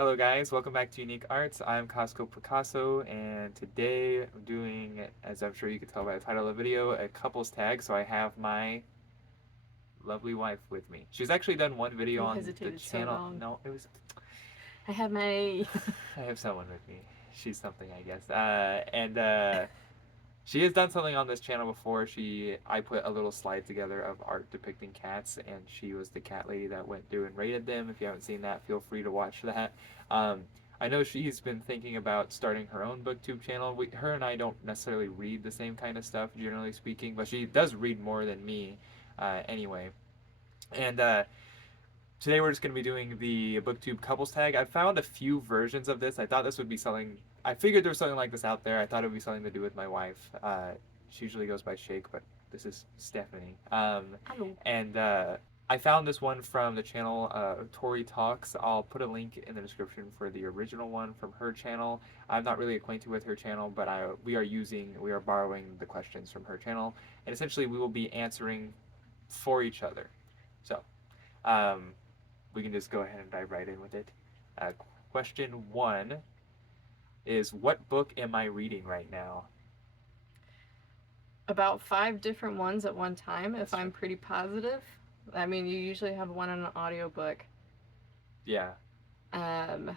Hello guys, welcome back to Unique Arts. I'm Costco Picasso, and today I'm doing, as I'm sure you can tell by the title of the video, a couples tag. So I have my lovely wife with me. She's actually done one video You on the hesitated so channel. long. No, it was I have my. I have someone with me. She's something, I guess. And She has done something on this channel before. I put a little slide together of art depicting cats, and she was the cat lady that went through and rated them. If you haven't seen that, feel free to watch that. Um, I know she's been thinking about starting her own Booktube channel. Her and I don't necessarily read the same kind of stuff, generally speaking, but she does read more than me, anyway. And Today we're just going to be doing the Booktube couples tag. I found a few versions of this. I thought this would be something. I figured there was something like this out there. I thought it would be something to do with my wife. She usually goes by Shake, but this is Stephanie. Hello. And I found this one from the channel ToriTalks. I'll put a link in the description for the original one from her channel. I'm not really acquainted with her channel, but we are borrowing the questions from her channel, and essentially we will be answering for each other. So. Um, we can just go ahead and dive right in with it. Uh, Question one is, what book am I reading right now? About 5 different ones at one time, That's if I'm pretty positive. I mean, you usually have one on an audiobook. Yeah. Um,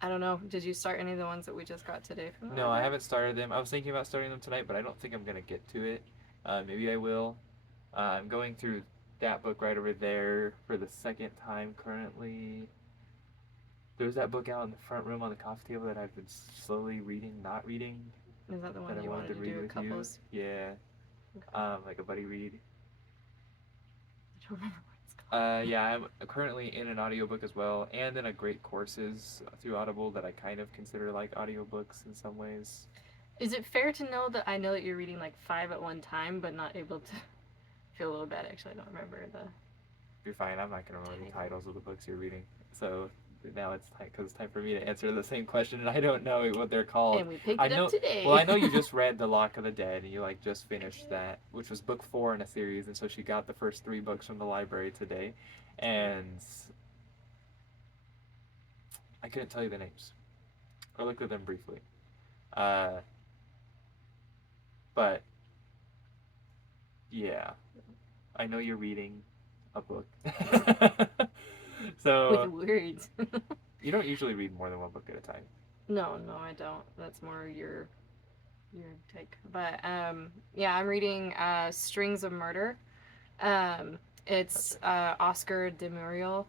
I don't know. Did you start any of the ones that we just got today from the No, I library? haven't started them. I was thinking about starting them tonight, but I don't think I'm going to get to it. Maybe I will. I'm going through that book right over there for the second time currently. There was that book out in the front room on the coffee table that I've been slowly reading, not reading, Is that the that one I you wanted wanted to to read do with you. couples? Yeah. Okay. Like a buddy read. I don't remember what it's called. Yeah, I'm currently in an audiobook as well, and in a great courses through Audible that I kind of consider like audiobooks in some ways. Is it fair to know that I know that you're reading like 5 at one time, but not able to feel a little bad? Actually, I don't remember the You're fine. I'm not gonna remember the title. titles of the books you're reading. So now it's time because it's time for me to answer the same question, and I don't know what they're called. And we picked I it up know. Well, today. I know you just read The Lock of the Dead, and you like just finished that, which was book 4 in a series, and so she got the first 3 books from the library today, and I couldn't tell you the names. I looked at them briefly. Uh, but yeah, I know you're reading a book. With So words. you don't usually read more than one book at a time. No, no, I don't. That's more your take. But yeah, I'm reading Strings of Murder. It's Okay. Oscar de Muriel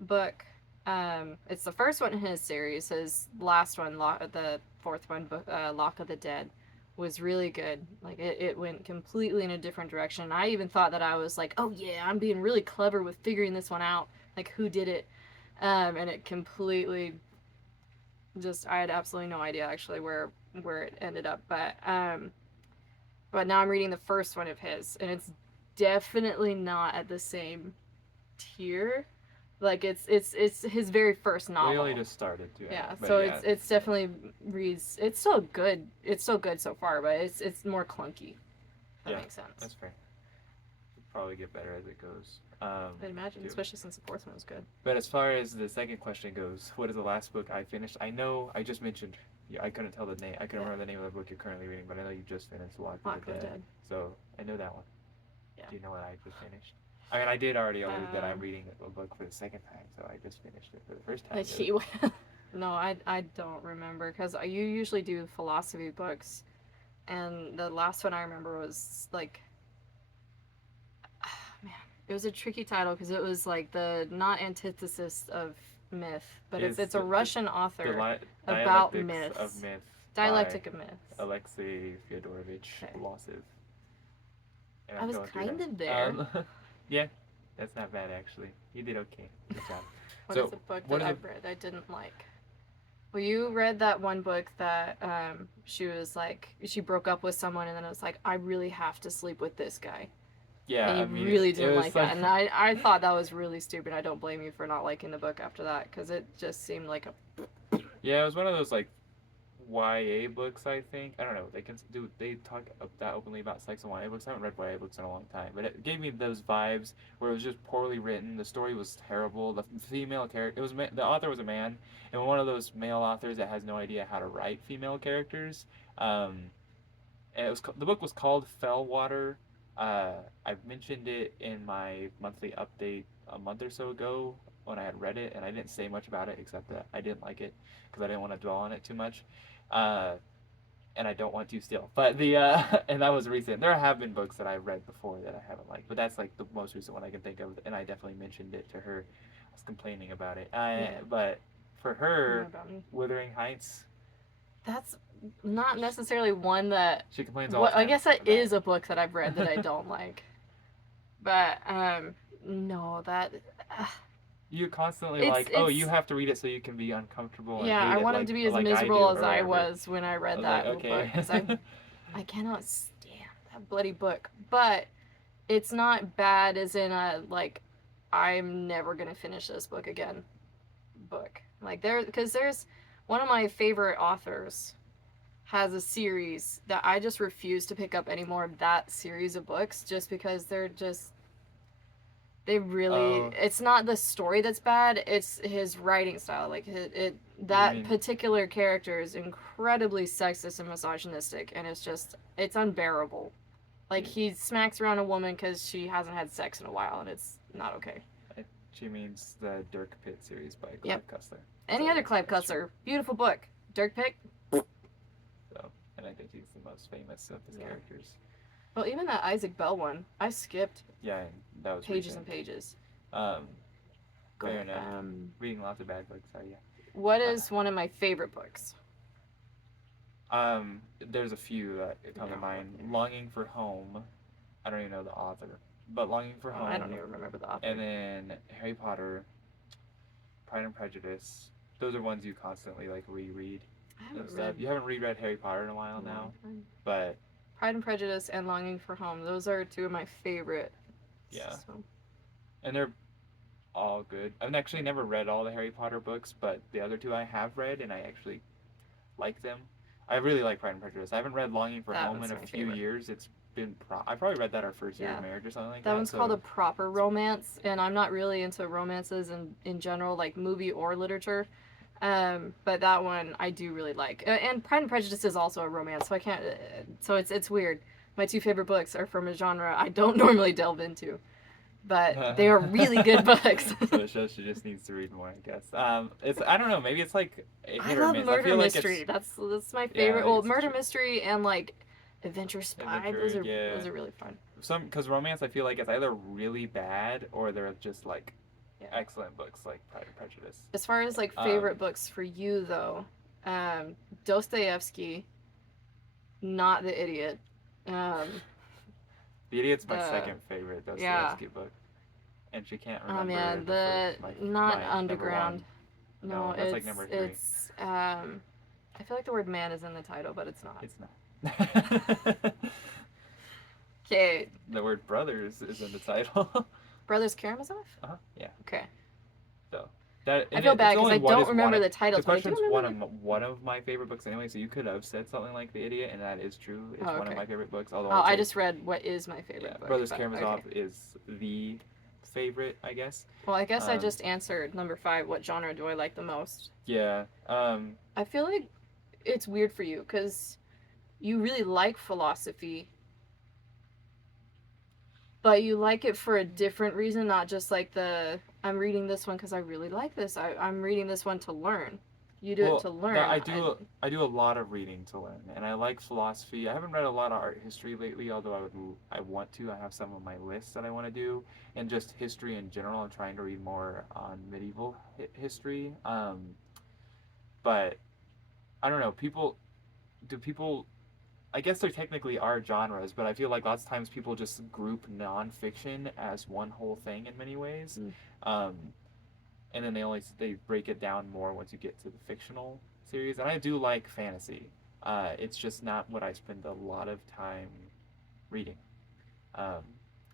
book. It's the first one in his series. His last one, the fourth one, Lock of the Dead, was really good. Like it went completely in a different direction. I even thought that I was like, oh yeah, I'm being really clever with figuring this one out. Like who did it? And it completely just I had absolutely no idea actually where it ended up. But now I'm reading the first one of his, and it's definitely not at the same tier. Like it's his very first Well, you only novel. just started, yeah. Yeah, But so yeah, it's definitely reads. It's still good. It's still good so far, but it's more clunky. If that yeah, makes sense. that's fair. It'll probably get better as it goes. I'd imagine, Too. especially since the fourth one was good. But as far as the second question goes, what is the last book I finished? I know I just mentioned. Yeah, I couldn't tell the name. I couldn't remember the name of the book you're currently reading, but I know you just finished Lock of the Dead. So I know that one. Yeah. Do you know what I just finished? I mean, I did already allude that I'm Um, reading a book for the second time, so I just finished it for the first time. Like he, no, I don't remember because you usually do philosophy books, and the last one I remember was like, man, it was a tricky title because it was like the not antithesis of myth, but Is it's a Russian author about Dialectics myths. of Myth by Dialectic of myths. Alexei Fyodorovich Okay. Losov. And I I'm was going through kind that. of there. Yeah, that's not bad actually. You did okay. Good job. What So, is a book what that is a I've read I didn't like? Well, you read that one book that she was like, she broke up with someone, and then it was like, I really have to sleep with this guy. yeah? And I you mean, really it didn't was like like that. And I thought that was really stupid. I don't blame you for not liking the book after that because it just seemed like a. yeah, it was one of those like YA books, I think. I don't know. They talk that openly about sex and YA books. I haven't read YA books in a long time, but it gave me those vibes where it was just poorly written. The story was terrible. The female character, the author was a man, and one of those male authors that has no idea how to write female characters. Um, and the book was called Fellwater. I've mentioned it in my monthly update a month or so ago when I had read it, and I didn't say much about it except that I didn't like it because I didn't want to dwell on it too much. Uh, and I don't want to still. But and that was recent. There have been books that I've read before that I haven't liked, but that's like the most recent one I can think of, and I definitely mentioned it to her. I was complaining about it. But for her, Wuthering Heights. That's not necessarily one that she complains all the time. I guess that is a book that I've read that I don't like. But no, that. You constantly you have to read it so you can be uncomfortable. Yeah, and hate I want him to be as miserable as I was when I read that book because I cannot stand that bloody book. But it's not bad, as in a like, I'm never gonna finish this book again. Book like because there's one of my favorite authors has a series that I just refuse to pick up any more of that series of books just because it's not the story that's bad, it's his writing style. Like that particular character is incredibly sexist and misogynistic, and it's unbearable. Like he smacks around a woman because she hasn't had sex in a while, and it's not okay. She means the Dirk Pitt series by Clive Cussler. Any other Clive Cussler, beautiful book. Dirk Pitt. So, and I think he's the most famous of his characters. Well, even that Isaac Bell one, I skipped. Yeah, that was pages and pages. Fair enough. Reading lots of bad books, are you? What is one of my favorite books? There's a few that come to mind. Longing for Home. I don't even know the author, but Longing for Home. I don't even remember the author. And then Harry Potter, Pride and Prejudice. Those are ones you constantly like reread. You haven't reread Harry Potter in a while now, but Pride and Prejudice and Longing for Home. Those are two of my favorite. Yeah. So. And they're all good. I've actually never read all the Harry Potter books, but the other two I have read, and I actually like them. I really like Pride and Prejudice. I haven't read Longing for Home in a few years. It's been I probably read that our first year of marriage or something like that. That one's called a proper romance, and I'm not really into romances in general, like movie or literature. But that one I do really like. And Pride and Prejudice is also a romance, so I can't. So it's weird. My two favorite books are from a genre I don't normally delve into, but they are really good books. So it shows she just needs to read more, I guess. I don't know. Maybe it's like I love murder mystery. That's my favorite. Well, murder mystery and like adventure spy. Those are really fun. Because romance, I feel like it's either really bad or they're just like excellent books, like Pride and Prejudice. As far as like favorite books for you though, Dostoevsky, not The Idiot. The Idiot's my second favorite Dostoevsky book, and she can't remember. Oh man, not Underground. No, that's like number 3. It's I feel like the word man is in the title, but it's not. It's not. Okay. The word brothers is in the title. Brothers Karamazov? Yeah. Okay. So I feel bad because I don't remember the title. The question's one of my favorite books anyway, so you could have said something like The Idiot, and that is true. It's one of my favorite books. Although I just read what is my favorite book. Brothers Karamazov is the favorite, I guess. Well, I guess I just answered number 5. What genre do I like the most? Yeah. I feel like it's weird for you because you really like philosophy, but you like it for a different reason, not just like I'm reading this one because I really like this. I'm reading this one to learn. You do it to learn. I do a lot of reading to learn, and I like philosophy. I haven't read a lot of art history lately, although I want to. I have some on my list that I want to do, and just history in general. I'm trying to read more on medieval history. But I don't know. People I guess there technically are genres, but I feel like lots of times people just group nonfiction as one whole thing in many ways. And then they break it down more once you get to the fictional series. And I do like fantasy. It's just not what I spend a lot of time reading.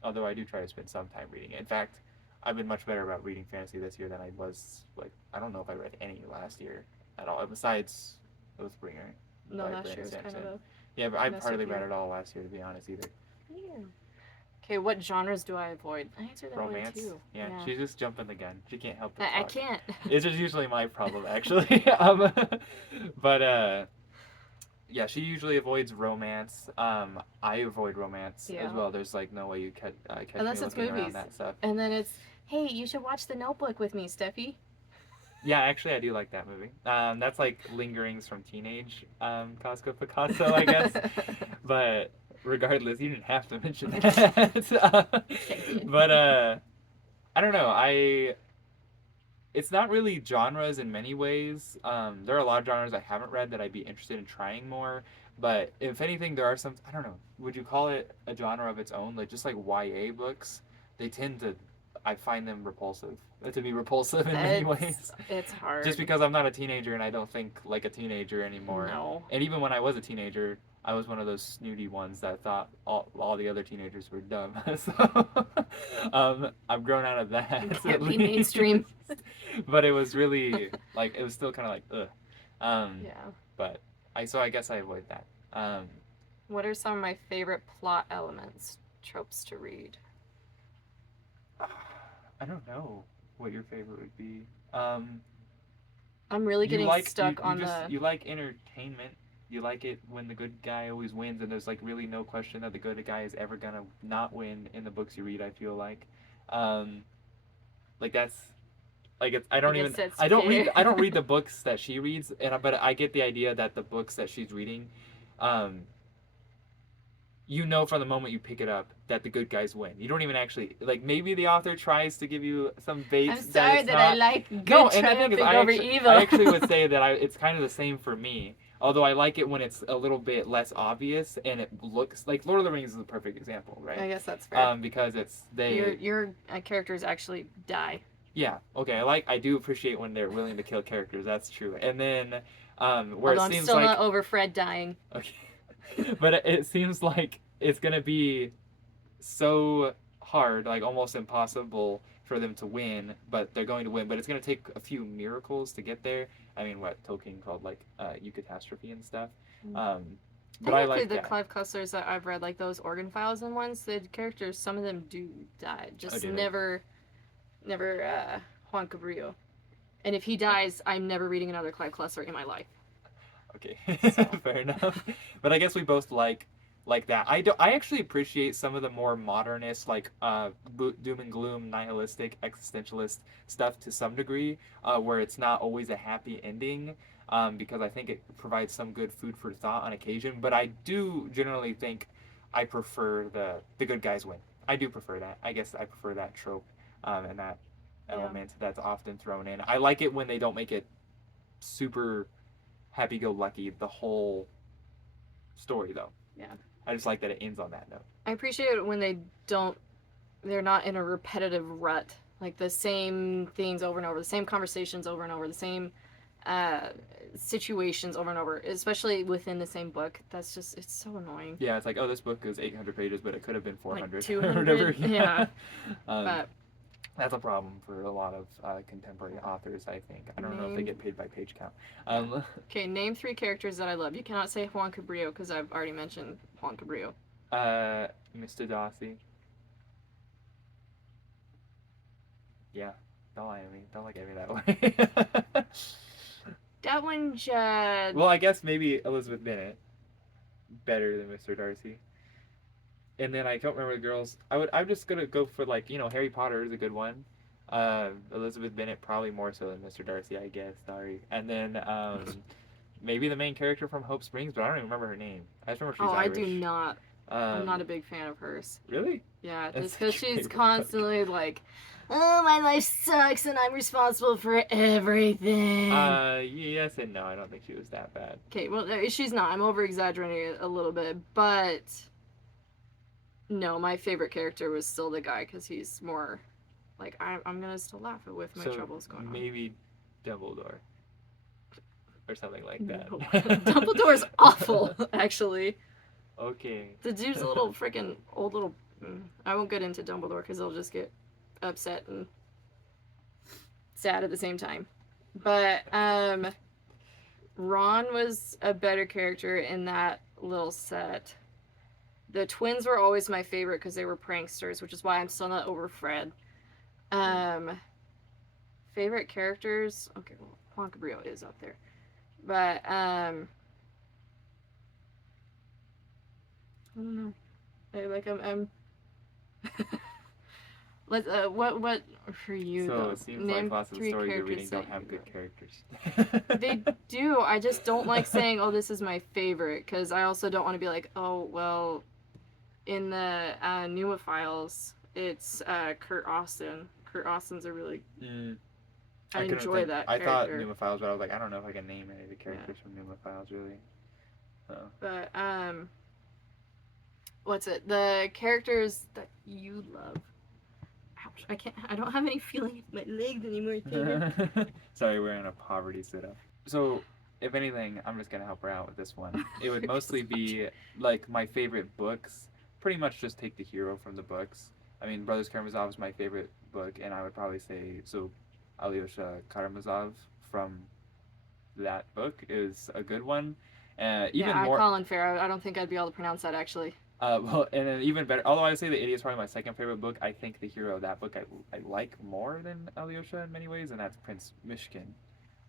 Although I do try to spend some time reading it. In fact, I've been much better about reading fantasy this year than I was, I don't know if I read any last year at all, besides Oathbringer. No, by last Brandon year was kind of Sanderson. a Yeah, but I messed hardly up read year. it all last year, to be honest, either. Yeah. Okay, what genres do I avoid? I answered that Romance. one too. Yeah, she's just jumping the gun. She can't help but I talk. can't. It's just usually my problem, actually. But yeah, she usually avoids romance. I avoid romance as Yeah. well. There's like no way you catch Unless me it's looking movies. around that stuff. And then it's, hey, you should watch The Notebook with me, Steffi. Yeah, actually, I do like that movie. That's like lingerings from teenage Costco Picasso, I guess. But regardless, you didn't have to mention that. But I don't know. It's not really genres in many ways. There are a lot of genres I haven't read that I'd be interested in trying more. But if anything, there are some. I don't know. Would you call it a genre of its own? Like just like YA books, they tend to. I find them repulsive. To be repulsive in many ways. It's hard. Just because I'm not a teenager and I don't think like a teenager anymore. No. And even when I was a teenager, I was one of those snooty ones that thought all the other teenagers were dumb. So I've grown out of that. You can't be mainstream. But it was really like it was still kind of like ugh. Yeah. But I guess I avoid that. What are some of my favorite plot elements, tropes to read? I don't know what your favorite would be. I'm really getting stuck on You like entertainment. You like it when the good guy always wins, and there's like really no question that the good guy is ever gonna not win in the books you read. I feel like that's like it's. I don't read the books that she reads, but I get the idea that the books that she's reading, you know from the moment you pick it up that the good guys win. You don't even actually like. Maybe the author tries to give you some baits. I'm sorry that I like good triumphing over evil. I actually would say that it's kind of the same for me. Although I like it when it's a little bit less obvious and it looks like Lord of the Rings is a perfect example, right? I guess that's fair. Because your characters actually die. Yeah. Okay. I do appreciate when they're willing to kill characters. That's true. And then Although I'm still not over Fred dying. Okay. But it seems like it's gonna be so hard, like almost impossible for them to win, but they're going to win. But it's gonna take a few miracles to get there. I mean, what Tolkien called like eucatastrophe and stuff. But I like the Clive Cusslers that I've read, like those organ files and ones, the characters, some of them do die. Just never Juan Cabrillo. And if he dies, I'm never reading another Clive Cussler in my life. Okay, so. Fair enough. But I guess we both like that. I actually appreciate some of the more modernist, like doom and gloom, nihilistic, existentialist stuff to some degree, where it's not always a happy ending, because I think it provides some good food for thought on occasion. But I do generally think I prefer the good guys win. I do prefer that. I guess I prefer that trope and that element that's often thrown in. I like it when they don't make it super happy-go-lucky the whole story, though. Yeah. I just like that it ends on that note. I appreciate it when they're not in a repetitive rut, like the same things over and over, the same conversations over and over, the same situations over and over, especially within the same book. That's just, it's so annoying. Yeah, it's like, oh, this book is 800 pages, but it could have been 400. Like 200? Yeah. But that's a problem for a lot of contemporary authors, I think. I don't know if they get paid by page count. Okay, name 3 characters that I love. You cannot say Juan Cabrillo because I've already mentioned Juan Cabrillo. Mr. Darcy. Yeah, don't lie to me. Don't look at me that way. That one just... Well, I guess maybe Elizabeth Bennet. Better than Mr. Darcy. And then I don't remember the girls. I'm just gonna go for like, Harry Potter is a good one. Elizabeth Bennet probably more so than Mr. Darcy, I guess. Sorry. And then maybe the main character from Hope Springs, but I don't even remember her name. I just remember she's Irish. I do not. I'm not a big fan of hers. Really? Yeah, it's because she's constantly like, oh, my life sucks and I'm responsible for everything. Yes and no. I don't think she was that bad. Okay, well, she's not. I'm over exaggerating it a little bit, but. No, my favorite character was still the guy because he's more like I'm gonna still laugh with my troubles going on. Maybe Dumbledore or something like that. No. Dumbledore's awful, actually. Okay. The dude's a little freaking old little. I won't get into Dumbledore because I'll just get upset and sad at the same time. But Ron was a better character in that little set. The twins were always my favorite because they were pranksters, which is why I'm still not over Fred. Favorite characters? Okay, well, Juan Cabrillo is up there. But, I don't know. I'm Let's, what for you, So though? it seems Name like lots of the 3 stories you're characters reading don't that have you good love. characters. They do. I just don't like saying, oh, this is my favorite, because I also don't want to be like, oh, well, in the Numa Files, it's Kurt Austin. Kurt Austin's a really... I couldn't enjoy think. that I thought character. Numa Files, but I was like, I don't know if I can name any of the characters from Numa Files, really. So. But, what's it? The characters that you love. Ouch, I don't have any feeling in my legs anymore, Taylor. Sorry, we're in a poverty sit-up. So, if anything, I'm just gonna help her out with this one. It would mostly be like my favorite books. Pretty much just take the hero from the books. I mean, Brothers Karamazov is my favorite book, and I would probably say so. Alyosha Karamazov from that book is a good one. Even more. Colin Farrell. I don't think I'd be able to pronounce that actually. Well, and then even better. Although I would say The Idiot is probably my second favorite book. I think the hero of that book I like more than Alyosha in many ways, and that's Prince Mishkin.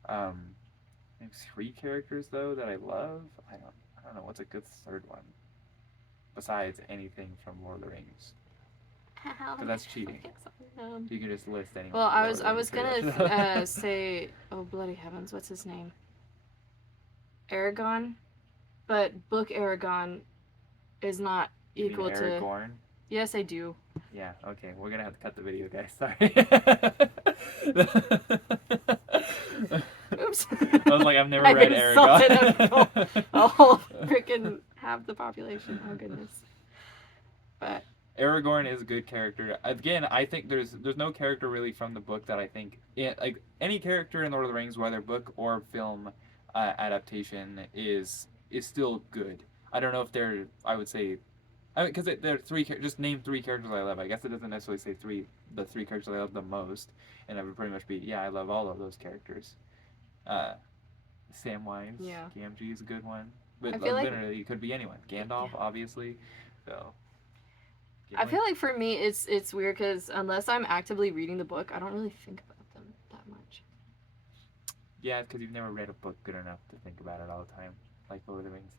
There's 3 characters though that I love. I don't know what's a good third one. Besides anything from Lord of the Rings, because that's cheating. You can just list anyone. Well, I was gonna say, oh bloody heavens, what's his name? Aragon, but book Aragon is not equal to. Aragorn? Yes, I do. Yeah. Okay. We're gonna have to cut the video, guys. Sorry. Oops. I was like, I've never read Aragon. I'll freaking half the population. Oh goodness. But Aragorn is a good character. Again, I think there's no character really from the book that I think like any character in Lord of the Rings, whether book or film adaptation, is still good. I don't know if they're. I would say, because there are 3. Just name 3 characters I love. I guess it doesn't necessarily say the 3 characters I love the most, and it would pretty much be I love all of those characters. Samwise, Gamgee is a good one, but I feel literally it could be anyone. Gandalf, obviously. So. I feel like for me it's weird because unless I'm actively reading the book, I don't really think about them that much. Yeah, it's because you've never read a book good enough to think about it all the time, like Lord of the Rings.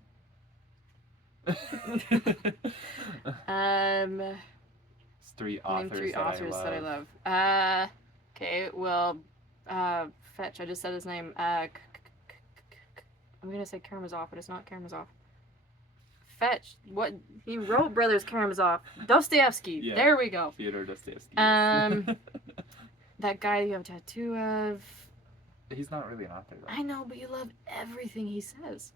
It's 3 authors, name 3 that, authors I that I love. Okay, well, Fetch. I just said his name. I'm gonna say Karamazov, but it's not Karamazov. Fetch. What he wrote? Brothers Karamazov. Dostoevsky. Yeah. There we go. Fyodor Dostoevsky. That guy you have a tattoo of. He's not really an author, though. I know, but you love everything he says.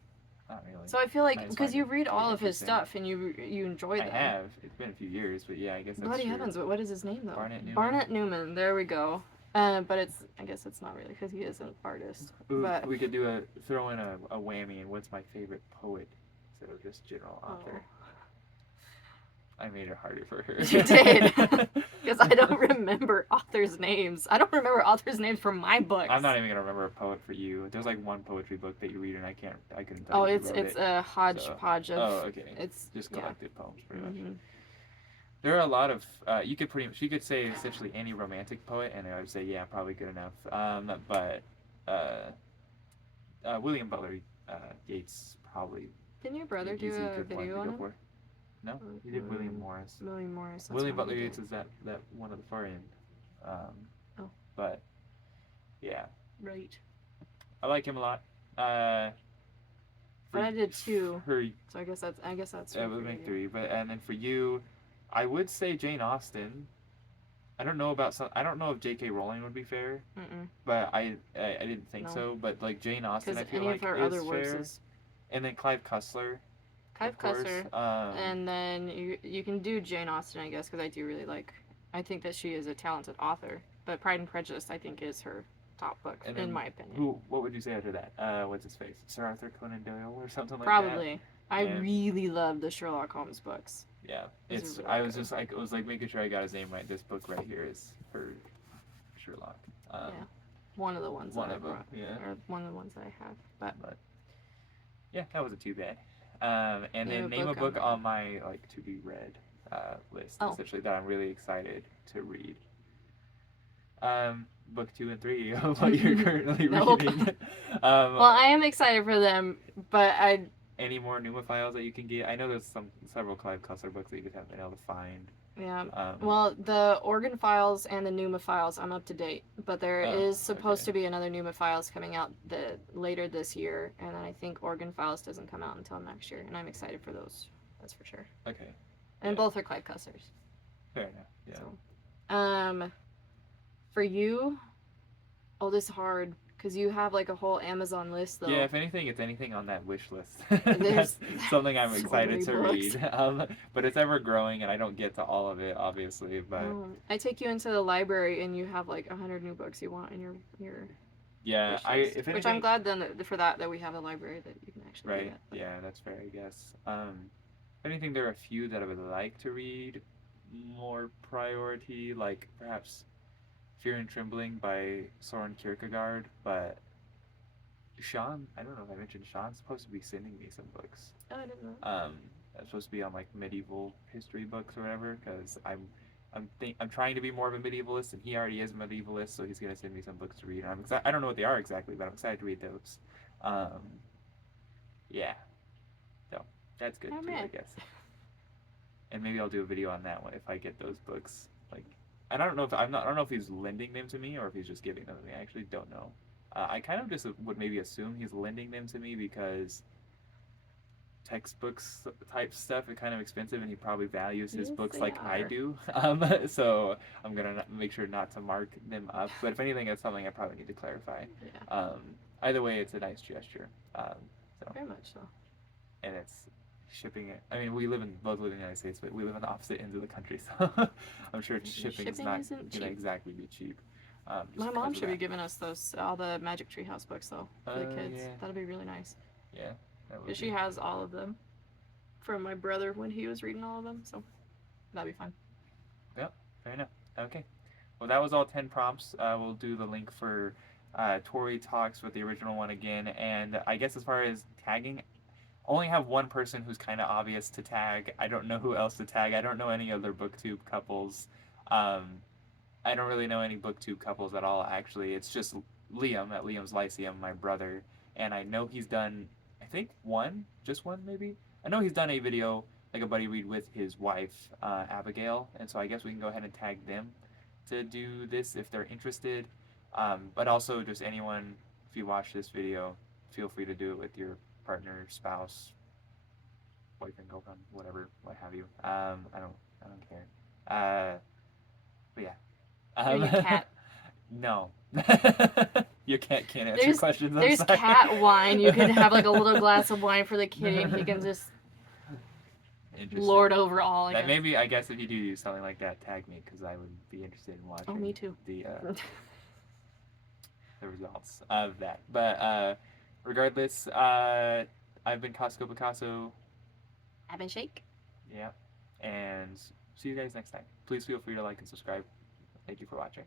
Not really. So I feel like because you read all of his stuff and you enjoy them. I have. It's been a few years, but yeah, I guess that's Bloody true. heavens! But what is his name though? Barnett Newman. Barnett Newman. There we go. But I guess it's not really because he is an artist. Ooh, but we could throw in a whammy and what's my favorite poet instead of just general author. I made it harder for her. You did. Because I don't remember authors' names. I don't remember authors' names from my books. I'm not even gonna remember a poet for you. There's like one poetry book that you read and I couldn't tell you. Oh, it's a hodgepodge of. Oh, okay. It's just collected poems, pretty much. Mm-hmm. There are a lot of you could say essentially any romantic poet, and I would say yeah, probably good enough. But William Butler Yeats probably. Didn't your brother do a video on him? No, he did William Morris. William Morris. William Butler Yeats is that one at the far end. But yeah. Right. I like him a lot. But I did 2. So I guess that's. It would make 3. And then for you, I would say Jane Austen. I don't know if J.K. Rowling would be fair. But I didn't think so. But like Jane Austen, I feel like is fair. And then Clive Cussler. Clive Cussler. And then you can do Jane Austen, I guess, because I do really like. I think that she is a talented author. But Pride and Prejudice, I think, is her top book, in my opinion. What would you say after that? What's his face? Sir Arthur Conan Doyle or something like that? Probably. I really love the Sherlock Holmes books. Yeah, Really I was just like, making sure I got his name right. This book right here is her Sherlock. One of the ones. One of them, yeah. Or one of the ones that I have, but Yeah, that wasn't too bad. And Name then a name a book on book mine. on my like to be read list, Oh. essentially that I'm really excited to read. Book 2 and 3 of what you're currently Nope. reading. Well, I am excited for them, but any more pneumophiles that you can get? I know there's several Clive Cussler books that you just haven't been able to find. yeah. Um, Well, the Organ Files and the Pneuma Files, I'm up to date, but there Oh, is supposed okay. to be another Pneuma Files coming out later this year, and then I think Organ Files doesn't come out until next year, and I'm excited for those. That's for sure. Okay. And Yeah. both are Clive Cussers. Fair enough. Yeah. So, for you, oh, this is hard because you have like a whole Amazon list though. Yeah, if anything, it's anything on that wish list. There's That's something I'm so excited many to books. read. But it's ever growing, and I don't get to all of it, obviously. But I take you into the library and you have like 100 new books you want in your yeah, wish list. if anything, Which I'm glad then for that we have a library that you can actually do right? that. But Yeah, that's fair, I guess. If anything, there are a few that I would like to read more priority, like perhaps Fear and Trembling by Soren Kierkegaard, but Sean, I don't know if I mentioned Sean's supposed to be sending me some books. Oh, I didn't know. That's supposed to be on like medieval history books or whatever, because I'm trying to be more of a medievalist, and he already is a medievalist, so he's gonna send me some books to read. And I don't know what they are exactly, but I'm excited to read those. Yeah, so that's good too, I guess. And maybe I'll do a video on that one if I get those books. Like, and I don't know if he's lending them to me or if he's just giving them to me. I actually don't know. I kind of just would maybe assume he's lending them to me because textbooks type stuff are kind of expensive, and he probably values his Yes, books they like I are. do. So I'm gonna make sure not to mark them up. But if anything, that's something I probably need to clarify. Yeah, Either way, it's a nice gesture. very much so. And it's shipping it. I mean, we both live in the United States, but we live on the opposite ends of the country, so I'm sure shipping is not isn't gonna cheap. exactly be cheap. My mom should be giving us all the Magic Tree House books though for the kids. Yeah. That'd be really nice. Yeah, that would Because she be. has all of them from my brother when he was reading all of them, so that'd be fun. Yep, fair enough. Okay, well that was all 10 prompts. We'll do the link for ToriTalks with the original one again, and I guess as far as tagging, only have one person who's kind of obvious to tag. I don't know who else to tag. I don't know any other booktube couples. I don't really know any booktube couples at all, actually. It's just Liam at Liam's Lyceum, my brother, and I know he's done, I think just one maybe. I know he's done a video, like a buddy read with his wife, Abigail, and so I guess we can go ahead and tag them to do this if they're interested. But also just anyone, if you watch this video, feel free to do it with your partner, spouse, boyfriend, girlfriend, whatever, what have you. I don't care. But yeah. Or your cat. No. Your cat can't answer There's questions. There's cat wine. You can have like a little glass of wine for the kitty, and he can just lord over all. I guess. Maybe I guess if you do something like that, tag me because I would be interested in watching. Oh, me too. The results of that. But regardless, I've been Costco Picasso. I've been Shake. Yeah, and see you guys next time. Please feel free to like and subscribe. Thank you for watching.